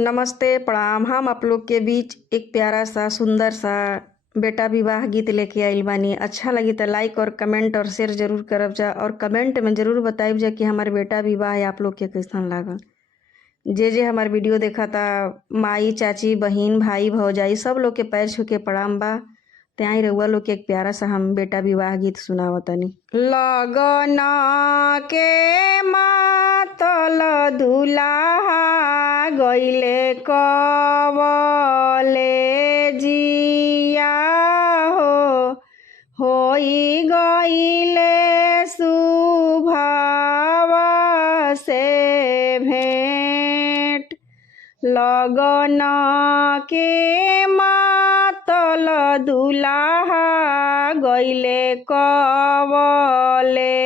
नमस्ते प्रणाम। हम आप लोग के बीच एक प्यारा सा सुंदर सा बेटा विवाह गीत लेके आइल बानी। अच्छा लगी तो लाइक और कमेंट और शेयर जरूर करब जा और कमेंट में जरूर बताइब जा कि हमारे बेटा विवाह आप लोग के कैसन लागल। जे हमार वीडियो देखा था, माई चाची बहिन भाई भौजाई सब लोग के पैर छू के प्रणाम बा। त्याई रउआ लोग के एक प्यारा सा हम बेटा विवाह गीत सुनावतनी। लगन के मातल दुल्हा गइले कवले जिया होई गइले सुभावा से भेंट। लगन के मातल दुल्हा गइले कवले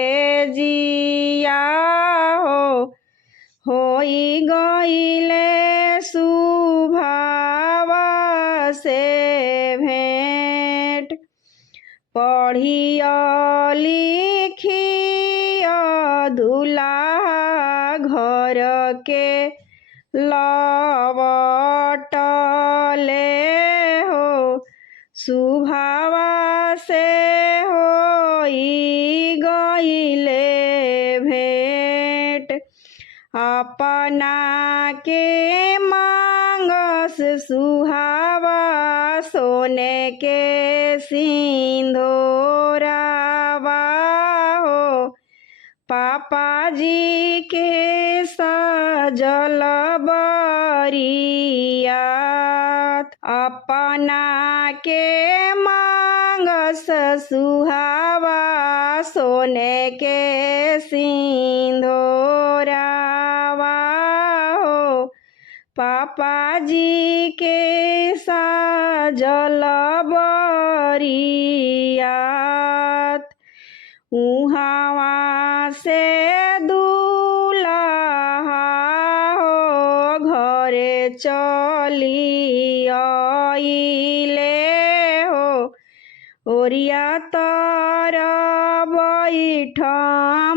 जिया होई गइले सुभावा से भेंट। पढ़िया लिखिया दुल्हा घर के लवटले सुभावा से होई गइले भेंट। अपना के मांगस सुहावा सोने के सिंदूरावा पापा जी के सजल बरियात। अपना के मांगस सुहावा सोने के सिंदूरावा पापा जी के सजल बरियात। उहावा से दुल्हा घरे चली आइले ओरिया तर बैठ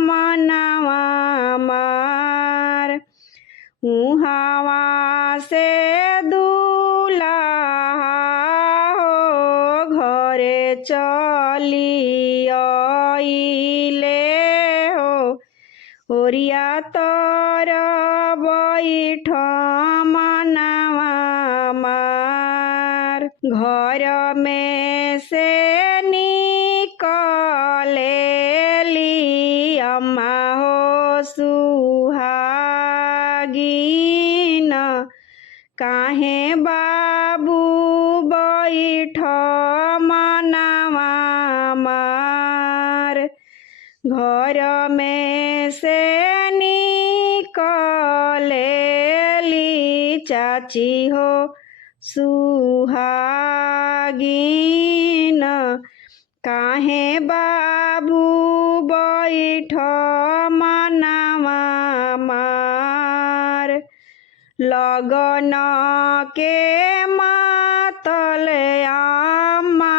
मनवा मार। उहावा से दुल्हा घरे चली आइले ओरिया तर बैठ मनवा मार। घर में से निकलेली अम्मा हो सुहागिन काहे बाबू बैठ मनवा मार। घर में से निकलेली चाची हो सुहागिन काहे बाबू बैठ मनवा मार। लगन के मातल अम्मा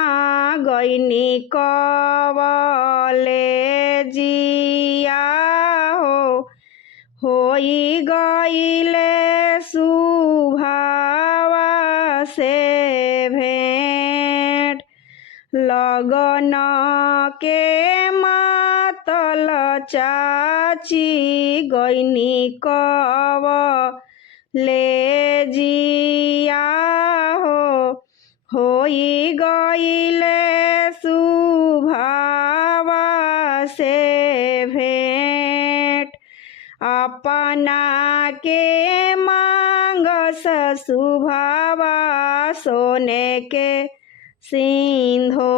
गइनी कवले जिया होई गइले सुभावा से भेंट। लगन के मातल चाची गइनी कवले जिया होई गइले सुभावा से भेंट। अपना के मांगस सुभावा सोने के सिंदूरावा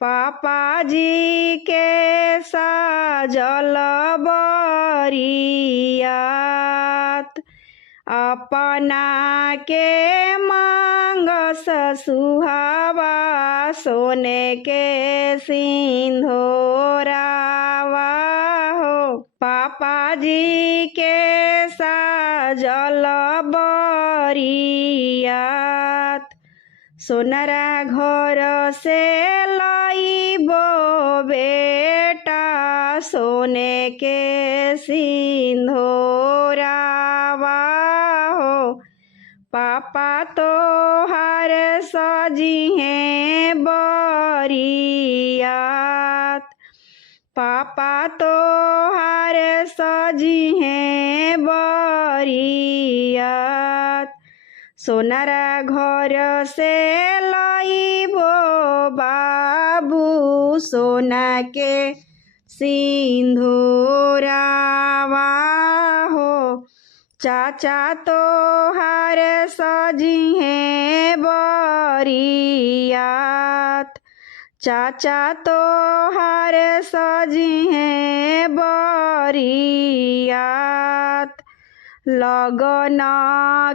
पापा जी के सजल बरियात। अपना के मांगस सुहावा सोने के सिंदूरावा पापा जी के सजल बरियात। सोनरा घर से लाइबो बेटा सोने के सिंदूर पापा तोहार सजिहे बरियात। पापा तोहार सजिहे बरियात। सोनारा घर से लइबो बाबू सोना के सिंधुरावा हो। चाचा तोहार सजिहे बरियात। चाचा तोहार सजिहे बरियात। लगन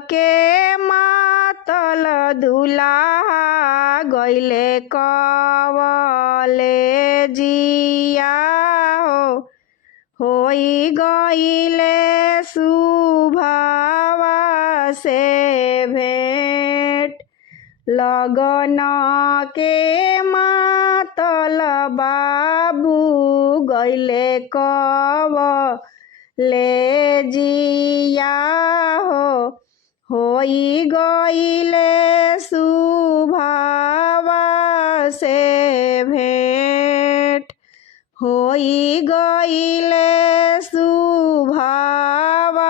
के मातल दुल्हा गइले कवले जिया हो। होई गइले सुभावा से भेंट। लगन के मातल बाबू गइले कवले जिया हो। होई गइले सुभावा से भेंट। होई गइले सुभावा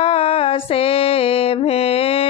से भेंट।